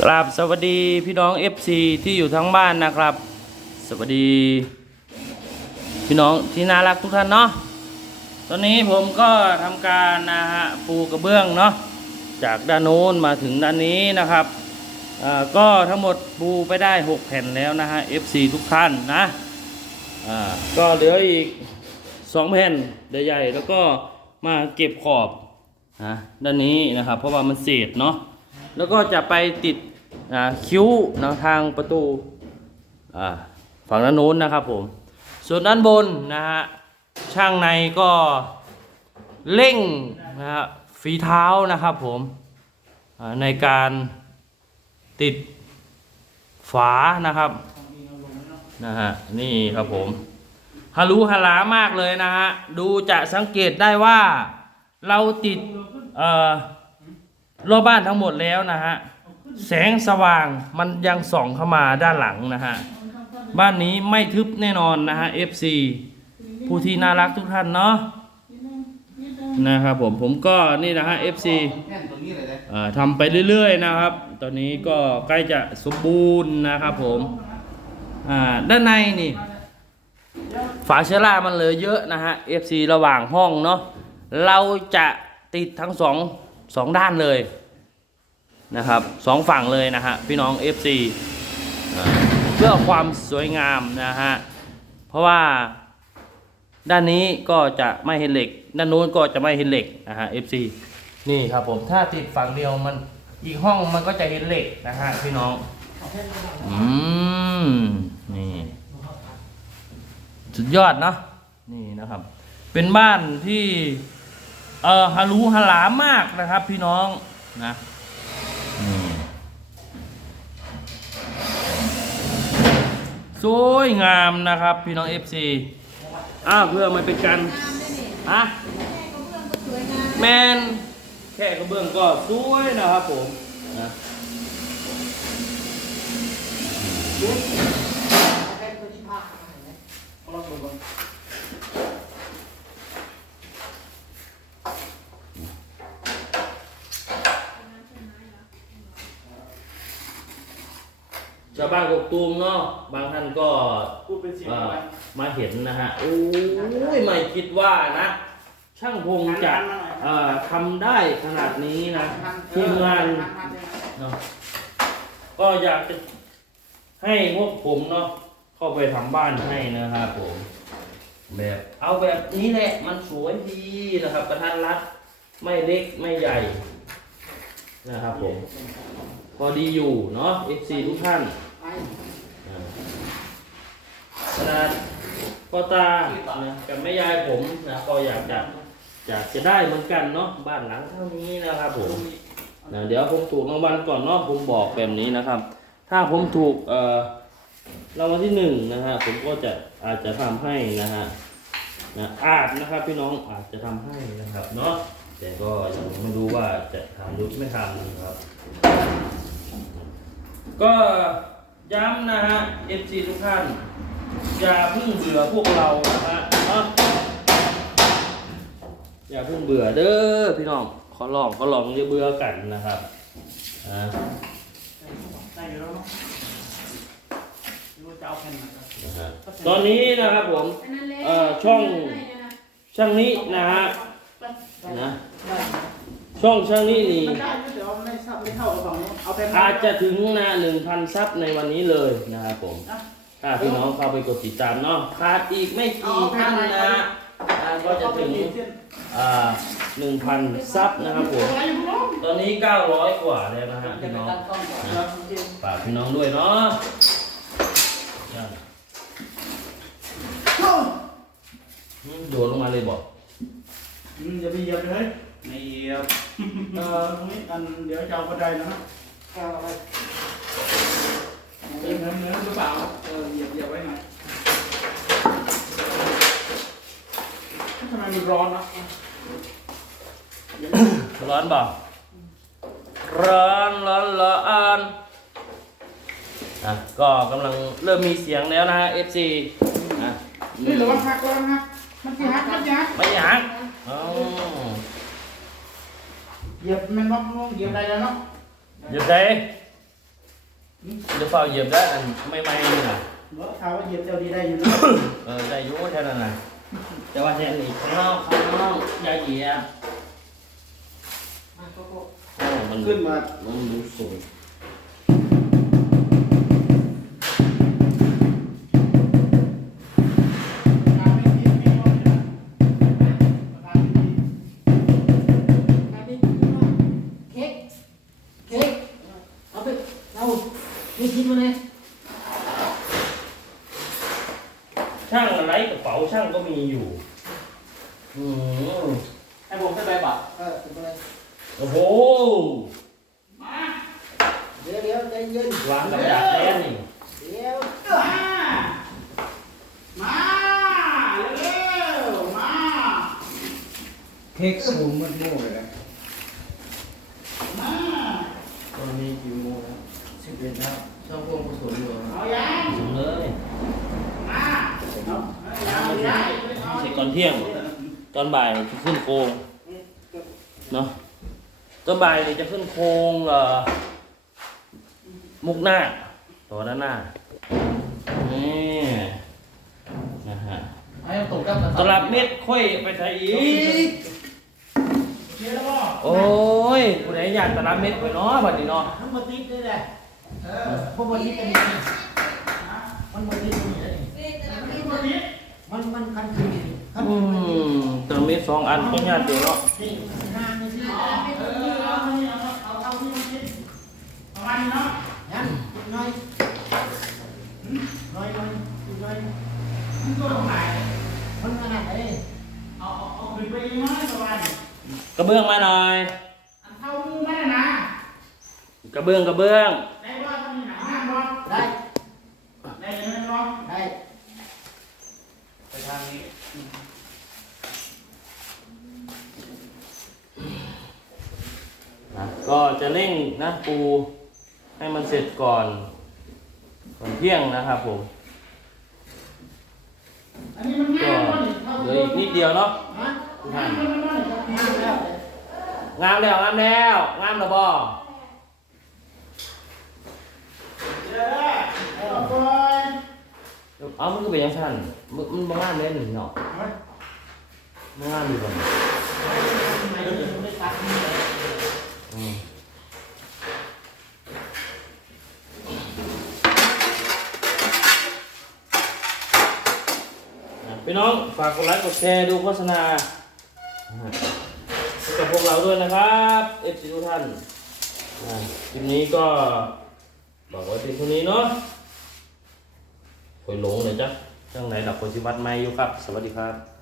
กราบสวัสดีพี่น้อง FC ที่อยู่ทั้งบ้านนะครับ สวัสดี พี่น้องที่น่ารักทุกท่านเนาะตอนนี้ผมก็ทำการนะฮะปูกระเบื้องเนาะจากด้านโน้นมาถึงด้านนี้นะครับอ่าก็ทั้งหมดปูไปได้ 6 แผ่นแล้วนะฮะ FC ทุกท่านนะอ่าก็เหลืออีก 2 แผ่นใหญ่ๆแล้วก็มาเก็บขอบนะด้านนี้นะครับ เพราะว่ามันเศษเนาะ แล้วก็จะไปติดคิ้วนะทางประตูฝั่งด้านโน้นนะครับผม ส่วนด้านบนนะฮะช่างในก็เร่งนะฮะฝีเท้านะครับผมในการติดฝานะครับนะฮะนี่ครับผมฮารุฮาลามากเลยนะฮะดูจะสังเกตได้ว่าเราติดเอ่อ รอบบ้านทั้งหมดแล้วนะฮะแสงสว่างมันยังส่องเข้ามาด้านหลังนะฮะบ้านนี้ไม่ทึบแน่นอนนะฮะ FC ผู้ที่น่ารักทุกท่านเนาะนะครับผมผมก็นี่นะฮะ FC แน่นตรงนี้เลยนะเอ่อทำไปเรื่อยๆนะครับ ตอนนี้ก็ใกล้จะสมบูรณ์นะครับผมด้านในนี่ ฝาเชื้อรามันเลือเยอะนะฮะ FC ระหว่างห้องเนาะเราจะติดทั้งสอง สองด้านเลยนะครับสองฝั่งเลยนะฮะพี่น้อง FC เพื่อความสวยงามนะฮะเพราะว่าด้านนี้ก็จะไม่เห็นเหล็ก ด้านนู้นก็จะไม่เห็นเหล็กนะฮะ FC นี่ครับผมถ้าติดฝั่งเดียวมันอีกห้องมันก็จะเห็นเหล็กนะฮะพี่น้องอืมนี่สุดยอดเนาะนี่นะครับ เป็นบ้านที่ เออฮารุฮาลามากนะครับ พี่น้องนะสวยงามนะครับ พี่น้อง FC อ้าวเพื่อมันเป็นการอะแมนแค่กระเบื้องก็สวยนะครับผมนะชา วบ้านกกตูมเนาะบางท่านก็พูดเป็นเสียงเอ่ออะไรมาเห็นนะฮะโอ้ยไม่คิดว่านะ ช่างพงจะเอ่อทำได้ขนาดนี้นะทีมงาน เนาะก็อยากจะให้พวกผมเนาะเข้าไปทำบ้านให้นะครับผม แบบเอาแบบนี้แหละมันสวยดีนะครับประทันรัดไม่เล็กไม่ใหญ่ นะครับผม พอดีอยู่เนาะ FC ทุกท่านอ่า ขนาดพ่อตานะกับแม่ยายผมนะก็อยากจะอยากจะได้เหมือนกันเนาะบ้านหลังเท่านี้นะครับผมนะเดี๋ยวผมถูกรางวัลก่อนเนาะผมบอกแบบนี้นะครับ ถ้าผมถูกเอ่อรางวัลที่หนึ่งนะฮะผมก็จะอาจจะทำให้นะฮะนะอาจนะครับพี่น้องอาจจะทำให้นะครับเนาะแต่ก็ยังไม่รู้ว่าจะทำหรือไม่ทำนะครับ ก็ ย้ำนะฮะ FC ทุกท่าน อย่าเพิ่งเบื่อพวกเรานะฮะอย่าเพิ่งเบื่อเด้อพี่น้องขอลองขอลองอย่าเบื่อกันนะครับอ่าได้อยู่แล้วเนาะรู้จะเอาแผ่นไหนครับตอนนี้นะครับผม เอ่อช่องช่างนี้นะฮะนะ ช่องช่างนี้นี่ มันได้แต่ว่าไม่ทับไม่เท่ากับฝั่งนู้นเอาแผ่นอาจจะถึงนะหนึ่งพันซับในวันนี้เลยนะครับผมถ้าพี่น้องเข้าไปกดติดตามเนาะขาดอีกไม่กี่ท่านนะฮะอ่าก็จะถึงอ่าหนึ่งพันซับนะครับผมอะไรอยู่น้องตอนนี้เก้าร้อยกว่าแล้วนะฮะพี่น้องเราจริงฝากพี่น้องด้วยเนาะอืมโยนลงมาเลยบอก อืมอย่าไปเหยียบเลยไม่เหยียบ เออตรงนี้อันเดี๋ยวจะเอาบันไดนะฮะเอาอะไรเนื้อเนื้อเนื้อหรือเปล่าเออเหยียบเหยียบไว้หน่อยทำไมมันร้อนนะเดี๋ยวร้อนบอกร้อนร้อนร้อนอะก็กำลังเริ่มมีเสียงแล้วนะฮะ FC อะนี่ระวังหักระวังหักมันจะหักมันจะหักไม่อยากอ๋อ เหยียบมันว่าเหยียบได้แล้วเนาะหยุดได้เดี๋ยวเฝ้าเหยียบได้อันไม่ไม่นี่นะรถเขาว่าเหยียบเจ้าดีได้อยู่นะเออได้อยุ่แค่นั้นนะแต่ว่าแทนอีกข้างนอกข้างนอกอย่าเหยียบมาโกโก้โอ้มันขึ้นมามันดู ช่างอะไรกระเป๋าช่างก็มีอยู่อืมให้ผมขึ้นไปป่ะเออเป็นอะไรโอ้โหเดี๋ยวเดี๋ยวใจเย็นวางกับดักแน่นี่เดี๋ยวมามาเร็วๆมาเค้กสูงมันโม่เลยนะ มา ตอนนี้กี่โมงแล้ว สิบเอ็ดแล้วชอบพวกผสมอยู่ เอายัง ถึงเลย มาเอา เอายังเอาเสร็จก่อนเที่ยง ตอนบ่ายจะขึ้นโครงเนาะตอนบ่ายเนี่ยจะขึ้นโครงเอ่อมุกหน้าตัวด้านหน้านี่นะฮะไอ้ตกกับตลับเม็ดค่อยไปใส่อีกเดี๋ยวแล้วบ่โอ้ยผู้ใดอยากตลับเม็ดไปเนาะบัดนี้เนาะมันมาติดด้วยแหละเออพวกมันติดกันนี่มันมาติดตรงนี้เลยขึ้นมานิด มันมันคันคือคันอืมตลับเม็ดสองอันก็ญาติเดียวเนาะนี่นานนี่สิเออเอาเอาเอาเอาที่มันนิดประมาณนี้เนาะยันหน่อยหน่อยหน่อยหน่อยมันก็ตรงไหนมันขนาดไหนเอาเอาเอาขึ้นไปอีกน้อยประมาณนี้กระเบื้องมาหน่อยอันเท่ามือมันน่ะนะกระเบื้องกระเบื้องได้ว่าต้องมีหนังห้างบ่ ได้ ได้ยังไงบ่ ได้ ไปทางนี้ นะ ก็จะเร่งนะปูให้มันเสร็จก่อนก่อนเที่ยงนะครับผมอันนี้มันก็ง่ายบ่นี่ท่าเหลืออีกนิดเดียวเนาะฮะทุกง่าท่ายนบ่นี่งานแล้วงามแล้วงามแล้วงามแล้วบ่เดี๋ยวได้เอาก่อนเอามันก็เป็นยังสั้นมันมันบ่งามเล่นเนาะเอาบ่งามดีกว่า ไม่ตัดนี่เลย อืมอะ พี่น้องฝากกดไลค์กดแชร์ดูโฆษณาให้กับพวกเราด้วยนะครับเอฟซีทุกท่านคลิปนี้ก็บอกไว้เพียงเท่านี้เนาะคอยหลงเลยจ้ะจังไหนดับคนชิวัดไม่อยู่ครับ สวัสดีครับ